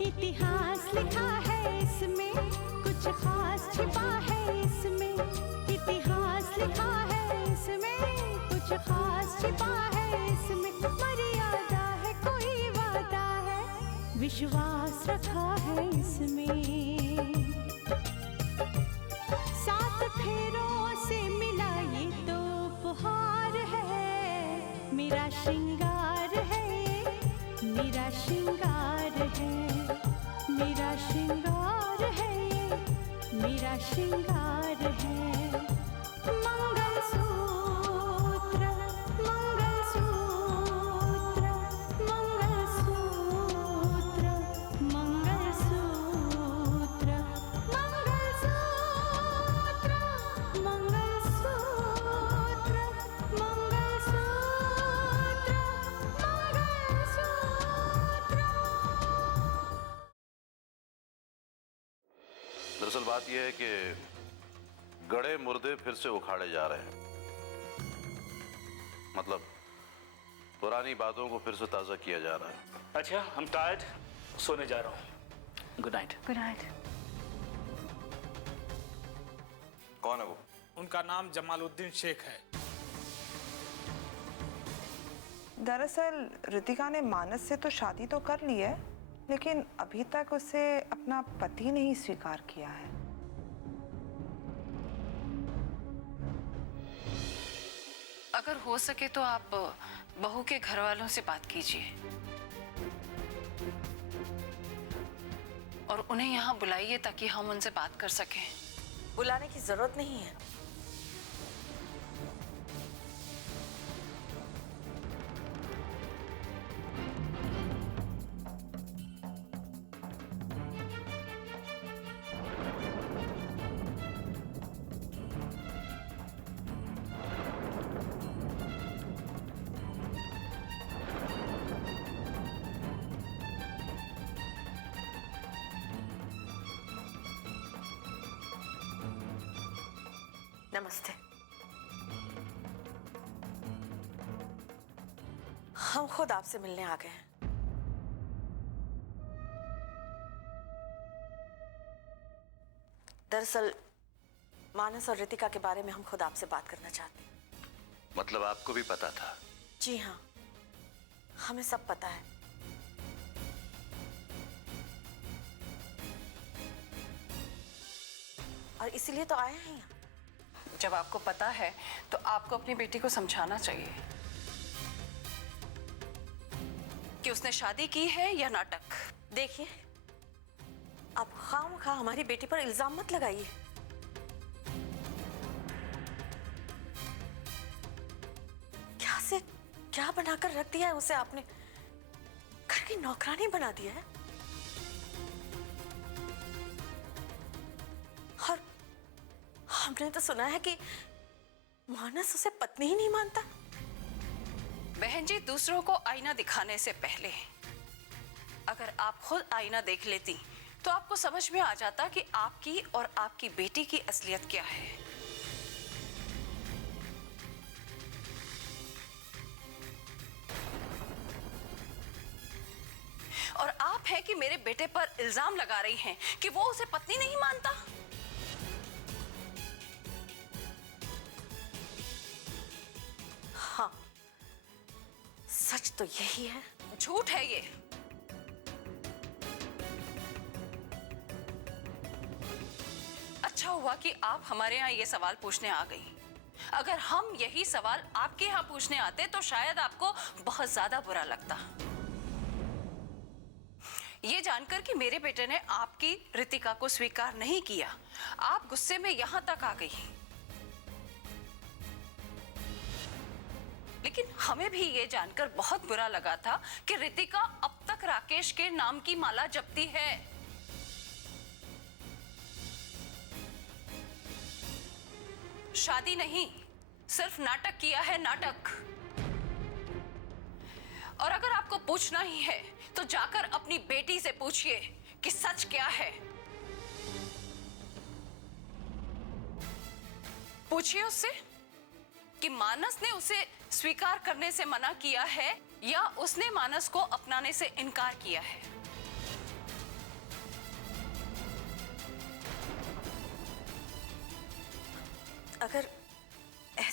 इतिहास लिखा है इसमें, कुछ खास छिपा है इसमें। इतिहास लिखा है इसमें, कुछ खास छिपा है इसमें। मर्यादा है, कोई वादा है, विश्वास रखा है इसमें। सात फेरों से मिला ये तो उपहार है, मेरा श्रृंगार है ये, मेरा श्रृंगार है, मेरा श्रृंगार है ये, मेरा श्रृंगार है। मंगलसूत्र, मंगलसूत्र, मंगलसूत्र, मंगलसूत्र, मंगलसूत्र, मंगलसूत्र, मंगलसूत्र। दरअसल बात यह है कि गड़े मुर्दे फिर से उखाड़े जा रहे हैं। मतलब पुरानी बातों को फिर से ताजा किया जा रहा है। अच्छा, हम टायर्ड, सोने जा रहा हूँ। Good night. Good night. कौन है वो? उनका नाम जमालुद्दीन शेख है। दरअसल रितिका ने मानस से तो शादी तो कर ली है, लेकिन अभी तक उसे अपना पति नहीं स्वीकार किया है। अगर हो सके तो आप बहू के घर वालों से बात कीजिए और उन्हें यहाँ बुलाइए ताकि हम उनसे बात कर सकें। बुलाने की जरूरत नहीं है। नमस्ते। हम खुद आपसे मिलने आ गए हैं। दरअसल मानस और रितिका के बारे में हम खुद आपसे बात करना चाहते हैं। मतलब आपको भी पता था? जी हाँ, हमें सब पता है। और इसीलिए तो आए हैं यहाँ। जब आपको पता है तो आपको अपनी बेटी को समझाना चाहिए कि उसने शादी की है या नाटक। देखिए, आप खामखा हमारी बेटी पर इल्जाम मत लगाइए। क्या से क्या बनाकर रख दिया है उसे आपने? घर की नौकरानी बना दिया है। और हमने तो सुना है कि मानस उसे पत्नी ही नहीं मानता। बहन जी, दूसरों को आईना दिखाने से पहले अगर आप खुद आईना देख लेती तो आपको समझ में आ जाता कि आपकी और आपकी बेटी की असलियत क्या है। और आप है कि मेरे बेटे पर इल्जाम लगा रही हैं कि वो उसे पत्नी नहीं मानता। हाँ, सच तो यही है। झूठ है ये। अच्छा हुआ कि आप हमारे यहाँ ये सवाल पूछने आ गई। अगर हम यही सवाल आपके यहाँ पूछने आते तो शायद आपको बहुत ज्यादा बुरा लगता। ये जानकर कि मेरे बेटे ने आपकी रितिका को स्वीकार नहीं किया, आप गुस्से में यहां तक आ गई। लेकिन हमें भी ये जानकर बहुत बुरा लगा था कि रितिका अब तक राकेश के नाम की माला जपती है। शादी नहीं, सिर्फ नाटक किया है, नाटक। और अगर आपको पूछना ही है तो जाकर अपनी बेटी से पूछिए कि सच क्या है। पूछिए उससे कि मानस ने उसे स्वीकार करने से मना किया है या उसने मानस को अपनाने से इनकार किया है।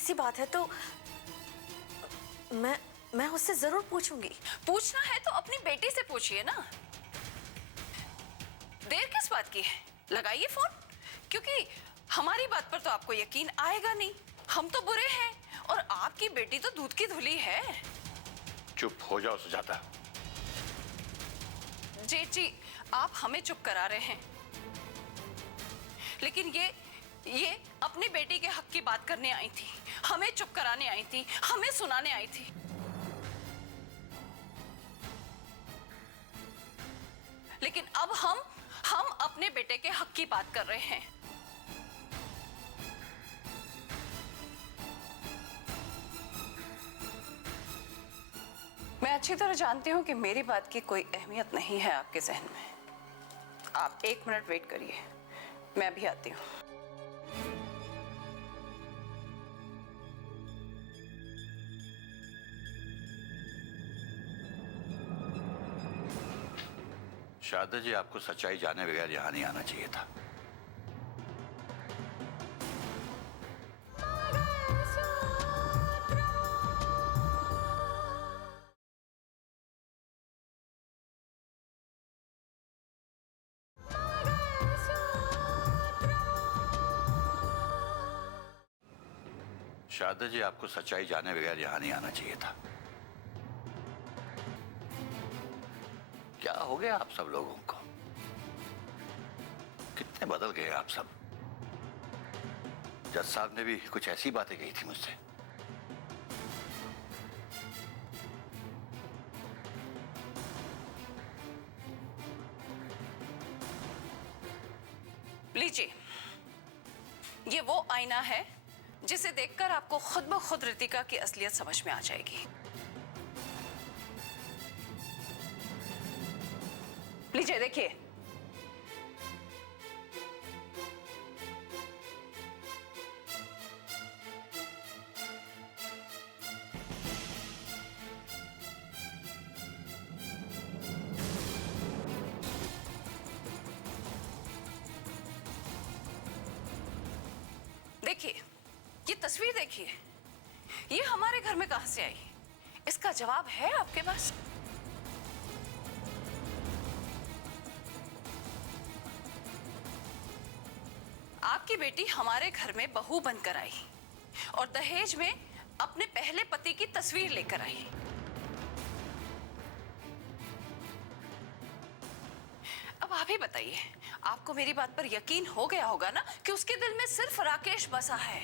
ऐसी बात है तो मैं उससे जरूर पूछूंगी। पूछना है तो अपनी बेटी से पूछिए ना। देर किस बात की है, लगाइए फोन, क्योंकि हमारी बात पर तो आपको यकीन आएगा नहीं। हम तो बुरे हैं और आपकी बेटी तो दूध की धुली है। चुप हो जाओ सुजाता। जेठ जी, आप हमें चुप करा रहे हैं, लेकिन ये अपनी बेटी के हक की बात करने आई थी, हमें चुप कराने आई थी, हमें सुनाने आई थी। लेकिन अब हम अपने बेटे के हक की बात कर रहे हैं। मैं अच्छी तरह जानती हूं कि मेरी बात की कोई अहमियत नहीं है आपके जहन में। आप 1 मिनट वेट करिए, मैं भी आती हूं। शारदा जी, आपको सच्चाई जाने बगैर यहां नहीं आना चाहिए था। शारदा जी, आपको सच्चाई जाने बगैर यहां नहीं आना चाहिए था। क्या हो गया आप सब लोगों को? कितने बदल गए आप सब। जज साहब ने भी कुछ ऐसी बातें कही थी मुझसे। लीजिए, ये वो आईना है जिसे देखकर आपको खुद ब खुद रितिका की असलियत समझ में आ जाएगी। लीजिए, देखिए। देखिए, ये तस्वीर देखिए, ये हमारे घर में कहां से आई? इसका जवाब है आपके पास? आपकी बेटी हमारे घर में बहू बनकर आई और दहेज में अपने पहले पति की तस्वीर लेकर आई। अब आप ही बताइए, आपको मेरी बात पर यकीन हो गया होगा ना कि उसके दिल में सिर्फ राकेश बसा है।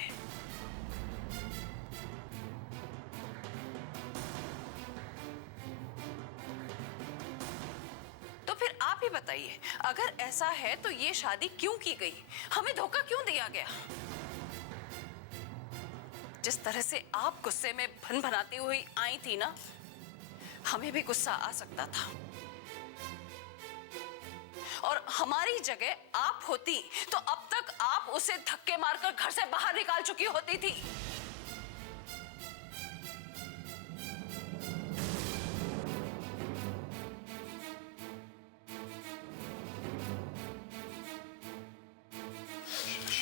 तो फिर आप ही बताइए, अगर ऐसा है तो ये शादी क्यों की गई? हमें धोखा क्यों दिया गया? जिस तरह से आप गुस्से में भन भनाती हुई आई थी ना, हमें भी गुस्सा आ सकता था। और हमारी जगह आप होती तो अब तक आप उसे धक्के मारकर घर से बाहर निकाल चुकी होती थी।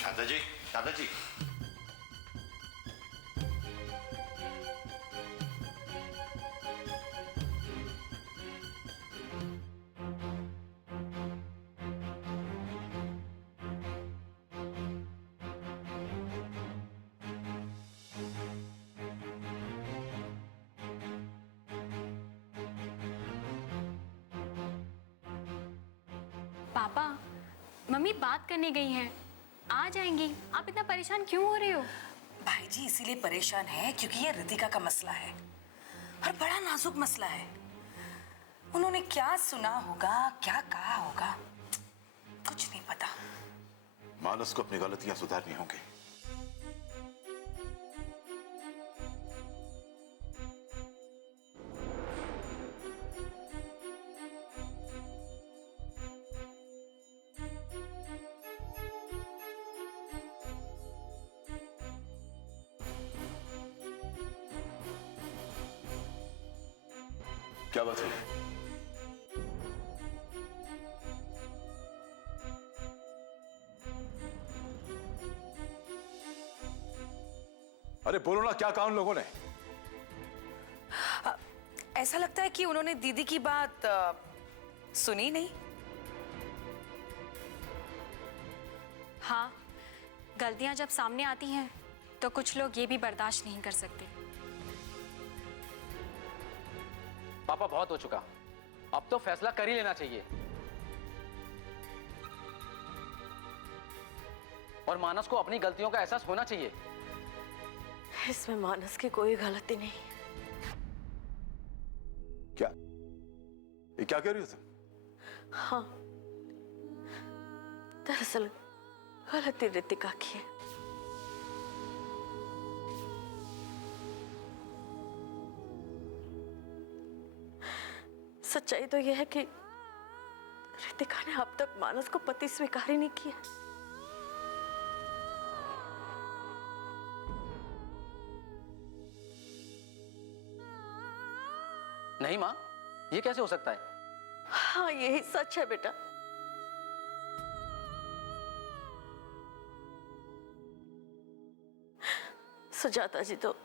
दादाजी, दादाजी, पापा, मम्मी बात करने गई हैं, आ जाएंगी। आप इतना परेशान क्यों हो रहे हो? भाई जी इसीलिए परेशान है क्योंकि ये रितिका का मसला है और बड़ा नाजुक मसला है। उन्होंने क्या सुना होगा, क्या कहा होगा, कुछ नहीं पता। मानस को अपनी गलतियां सुधारनी होंगी। क्या बात है? अरे बोलो ना, क्या कहा उन लोगों ने? ऐसा लगता है कि उन्होंने दीदी की बात सुनी नहीं। हाँ, गलतियां जब सामने आती हैं तो कुछ लोग ये भी बर्दाश्त नहीं कर सकते। पापा बहुत हो चुका, अब तो फैसला कर ही लेना चाहिए। और मानस को अपनी गलतियों का एहसास होना चाहिए। इसमें मानस की कोई गलती नहीं। क्या ये क्या कह रही हो तुम? हाँ, दरअसल गलती रितिका की है। सच्चाई तो यह है कि रितिका ने अब तक मानस को पति स्वीकार ही नहीं किया। नहीं माँ, ये कैसे हो सकता है? हाँ, यही सच है बेटा। सुजाता जी तो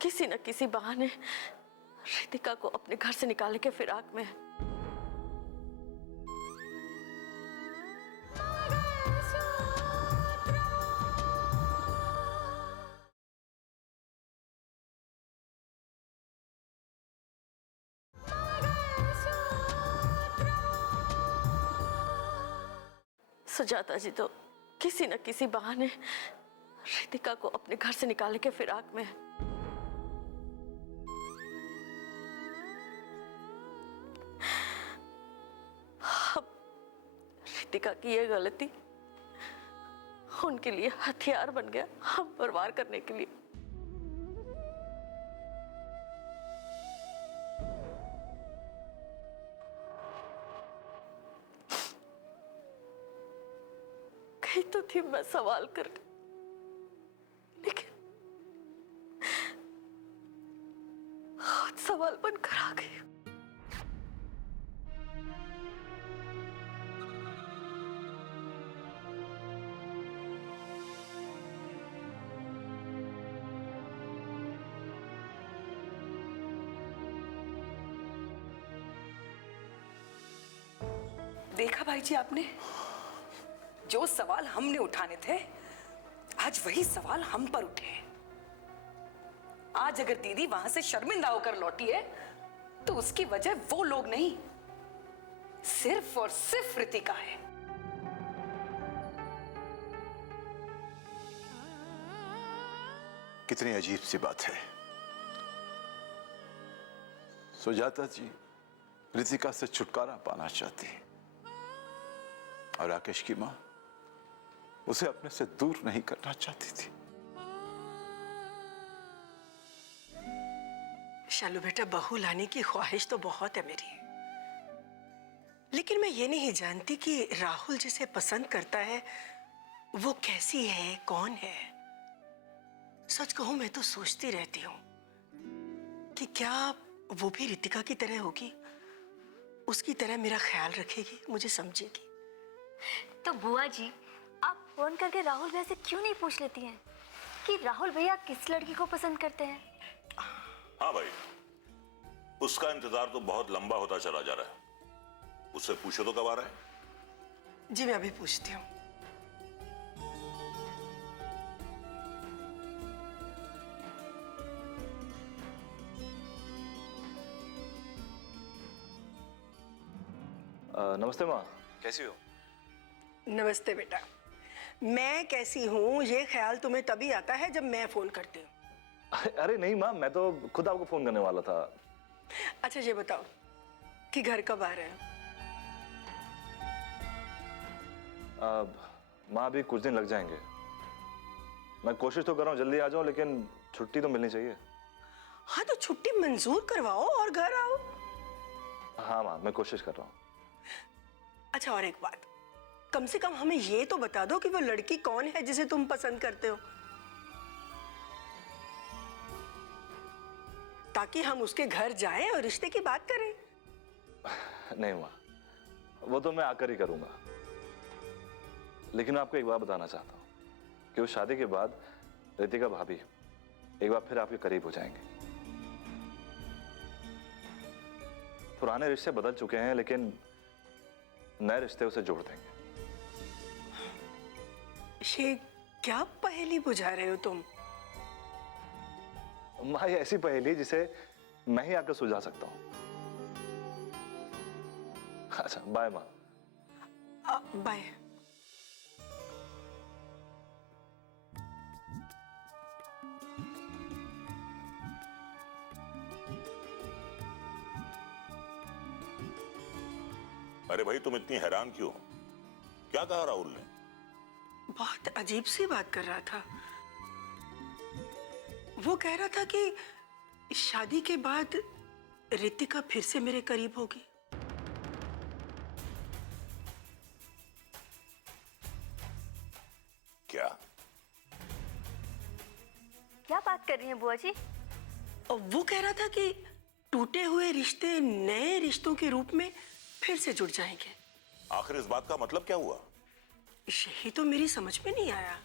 किसी न किसी बहाने रितिका को अपने घर से निकालने के फिराक में है। सुजाता जी तो किसी न किसी बहाने रितिका को अपने घर से निकालने के फिराक में है। अब रितिका की यह गलती उनके लिए हथियार बन गया हम पर वार करने के लिए। कही तो थी मैं सवाल करने, लेकिन खुद सवाल बनकर आ गई। देखा भाई जी आपने, जो सवाल हमने उठाने थे आज वही सवाल हम पर उठे हैं। आज अगर दीदी वहां से शर्मिंदा होकर लौटी है तो उसकी वजह वो लोग नहीं, सिर्फ और सिर्फ रितिका है। कितनी अजीब सी बात है। सुजाता जी रितिका से छुटकारा पाना चाहती है और राकेश की मां उसे अपने से दूर नहीं करना चाहती थी। शालू बेटा, बहू लाने की ख्वाहिश तो बहुत है मेरी, लेकिन मैं ये नहीं जानती कि राहुल जिसे पसंद करता है वो कैसी है, कौन है। सच कहूं मैं तो सोचती रहती हूँ कि क्या वो भी रितिका की तरह होगी, उसकी तरह मेरा ख्याल रखेगी, मुझे समझेगी। तो बुआ जी, आप फोन करके राहुल भैया से क्यों नहीं पूछ लेती हैं कि राहुल भैया किस लड़की को पसंद करते हैं? हाँ भाई, उसका इंतजार तो बहुत लंबा होता चला जा रहा है। उससे पूछो तो कब आ रहा है। जी मैं अभी पूछती हूँ। नमस्ते माँ, कैसी हो? नमस्ते बेटा, मैं कैसी हूँ ये ख्याल तुम्हें तभी आता है जब मैं फोन करती हूँ। अरे नहीं माँ, मैं तो खुद आपको फोन करने वाला था। अच्छा ये बताओ कि घर कब आ रहे हो? माँ अभी कुछ दिन लग जाएंगे। मैं कोशिश तो कर रहा हूँ जल्दी आ जाऊँ, लेकिन छुट्टी तो मिलनी चाहिए। हाँ तो छुट्टी मंजूर करवाओ और घर आओ। हाँ माँ, मैं कोशिश कर रहा हूँ। अच्छा और एक बात, कम से कम हमें ये तो बता दो कि वो लड़की कौन है जिसे तुम पसंद करते हो, ताकि हम उसके घर जाएं और रिश्ते की बात करें। नहीं माँ, वो तो मैं आकर ही करूंगा। लेकिन मैं आपको एक बात बताना चाहता हूँ कि उस शादी के बाद रितिका भाभी एक बार फिर आपके करीब हो जाएंगे। पुराने रिश्ते बदल चुके हैं, लेकिन नए रिश्ते उसे जोड़ देंगे। ये क्या पहेली बुझा रहे हो तुम? माँ, ये ऐसी पहेली जिसे मैं ही आकर सुलझा सकता हूँ। अच्छा, बाय माँ। बाय। अरे भाई, तुम इतनी हैरान क्यों? क्या कहा राहुल ने? बहुत अजीब सी बात कर रहा था। वो कह रहा था कि शादी के बाद रितिका फिर से मेरे करीब होगी। क्या क्या बात कर रही हैं बुआ जी? और वो कह रहा था कि टूटे हुए रिश्ते नए रिश्तों के रूप में फिर से जुड़ जाएंगे। आखिर इस बात का मतलब क्या हुआ? यही तो मेरी समझ में नहीं आया।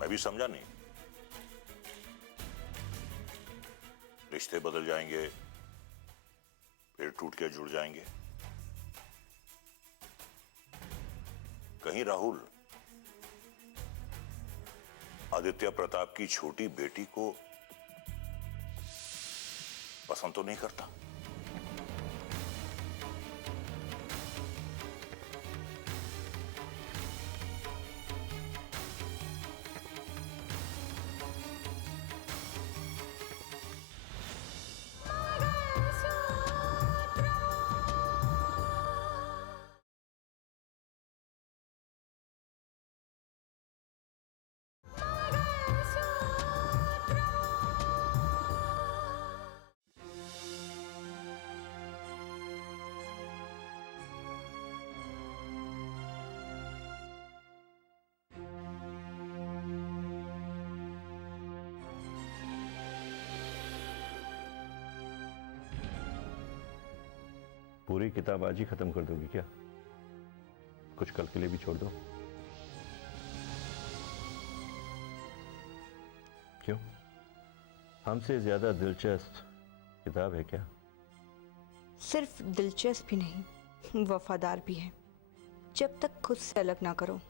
मैं भी समझा नहीं। रिश्ते बदल जाएंगे, फिर टूट के जुड़ जाएंगे। कहीं राहुल आदित्य प्रताप की छोटी बेटी को पसंद तो नहीं करता? पूरी किताब आज ही खत्म कर दोगी क्या? कुछ कल के लिए भी छोड़ दो। क्यों? हमसे ज्यादा दिलचस्प किताब है क्या? सिर्फ दिलचस्प ही नहीं, वफादार भी है। जब तक खुद से अलग ना करो,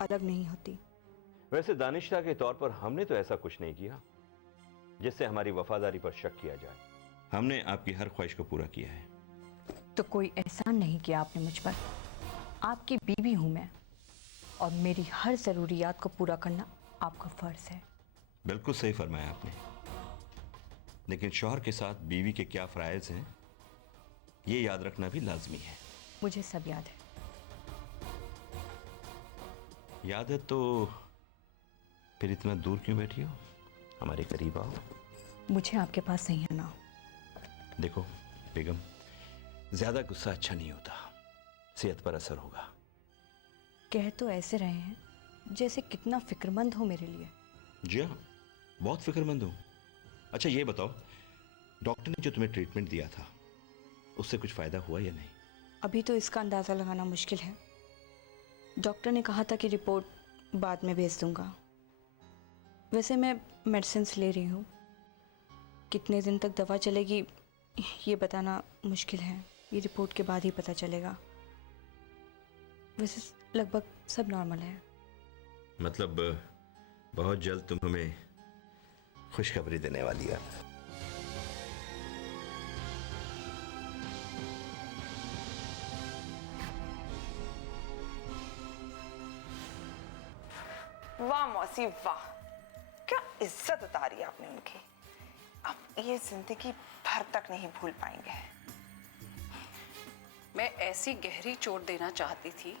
अलग नहीं होती। वैसे दानिशता के तौर पर हमने तो ऐसा कुछ नहीं किया जिससे हमारी वफादारी पर शक किया जाए। हमने आपकी हर ख्वाहिश को पूरा किया है। तो कोई एहसान नहीं किया आपने मुझ पर। आपकी बीवी हूं मैं, और मेरी हर जरूरियात को पूरा करना आपका फर्ज है। बिल्कुल सही फरमाया आपने, लेकिन शौहर के साथ बीवी के क्या फराइज हैं ये याद रखना भी लाजमी है। मुझे सब याद है। याद है तो फिर इतना दूर क्यों बैठी हो? हमारे करीब आओ। मुझे आपके पास नहीं आना। देखो बेगम, ज्यादा गुस्सा अच्छा नहीं होता, सेहत पर असर होगा। कह तो ऐसे रहे हैं जैसे कितना फिक्रमंद हो मेरे लिए। जी हाँ, बहुत फिक्रमंद हूँ। अच्छा ये बताओ, डॉक्टर ने जो तुम्हें ट्रीटमेंट दिया था उससे कुछ फायदा हुआ या नहीं? अभी तो इसका अंदाज़ा लगाना मुश्किल है। डॉक्टर ने कहा था कि रिपोर्ट बाद में भेज दूंगा। वैसे मैं मेडिसिन्स ले रही हूँ। कितने दिन तक दवा चलेगी ये बताना मुश्किल है, ये रिपोर्ट के बाद ही पता चलेगा। वैसे लगभग सब नॉर्मल है। मतलब बहुत जल्द तुम हमें खुशखबरी देने वाली है। वाह मौसी वाह, क्या इज्जत उतारी आपने उनकी। अब ये जिंदगी भर तक नहीं भूल पाएंगे। मैं ऐसी गहरी चोट देना चाहती थी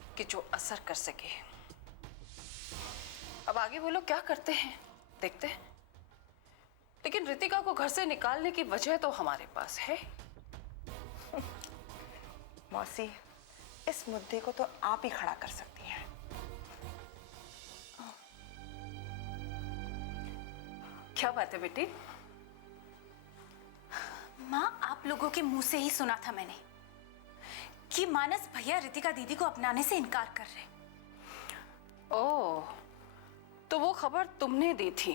कि जो असर कर सके। अब आगे वो लोग क्या करते हैं देखते हैं, लेकिन रितिका को घर से निकालने की वजह तो हमारे पास है। मौसी, इस मुद्दे को तो आप ही खड़ा कर सकती हैं। क्या बात है बेटी? माँ, आप लोगों के मुंह से ही सुना था मैंने कि मानस भैया रितिका दीदी को अपनाने से इनकार कर रहे। ओह, तो वो खबर तुमने दी थी?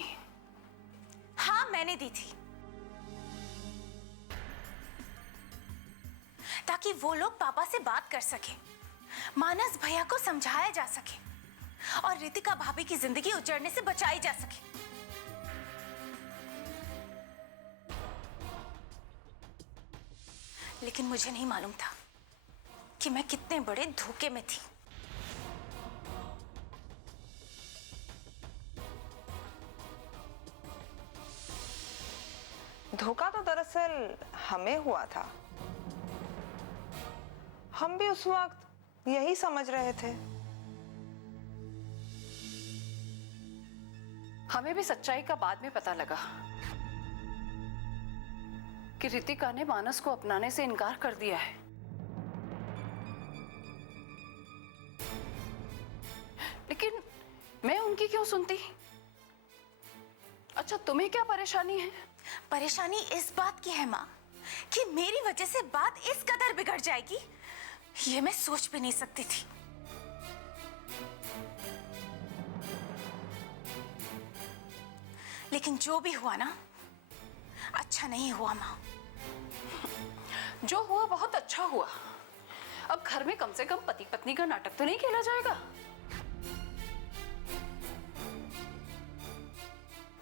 हाँ, मैंने दी थी, ताकि वो लोग पापा से बात कर सके, मानस भैया को समझाया जा सके और रितिका भाभी की जिंदगी उजड़ने से बचाई जा सके। लेकिन मुझे नहीं मालूम था कि मैं कितने बड़े धोखे में थी। धोखा तो दरअसल हमें हुआ था। हम भी उस वक्त यही समझ रहे थे। हमें भी सच्चाई का बाद में पता लगा कि रितिका ने मानस को अपनाने से इनकार कर दिया है। लेकिन मैं उनकी क्यों सुनती? अच्छा, तुम्हें क्या परेशानी है? परेशानी इस बात की है माँ कि मेरी वजह से बात इस कदर बिगड़ जाएगी, ये मैं सोच भी नहीं सकती थी। लेकिन जो भी हुआ ना, अच्छा नहीं हुआ माँ। जो हुआ बहुत अच्छा हुआ। अब घर में कम से कम पति पत्नी का नाटक तो नहीं खेला जाएगा।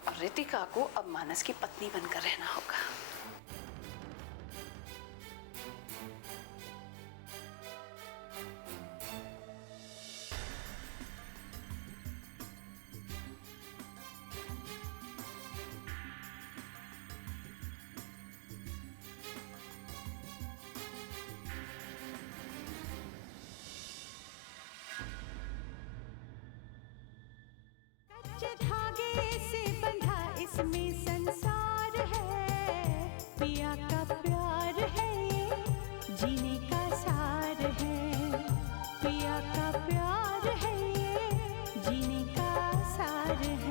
और रितिका को अब मानस की पत्नी बनकर रहना होगा। धागे से बंधा इसमें संसार है, पिया का प्यार है, ये जीने का सार है। पिया का प्यार है, ये जीने का सार है।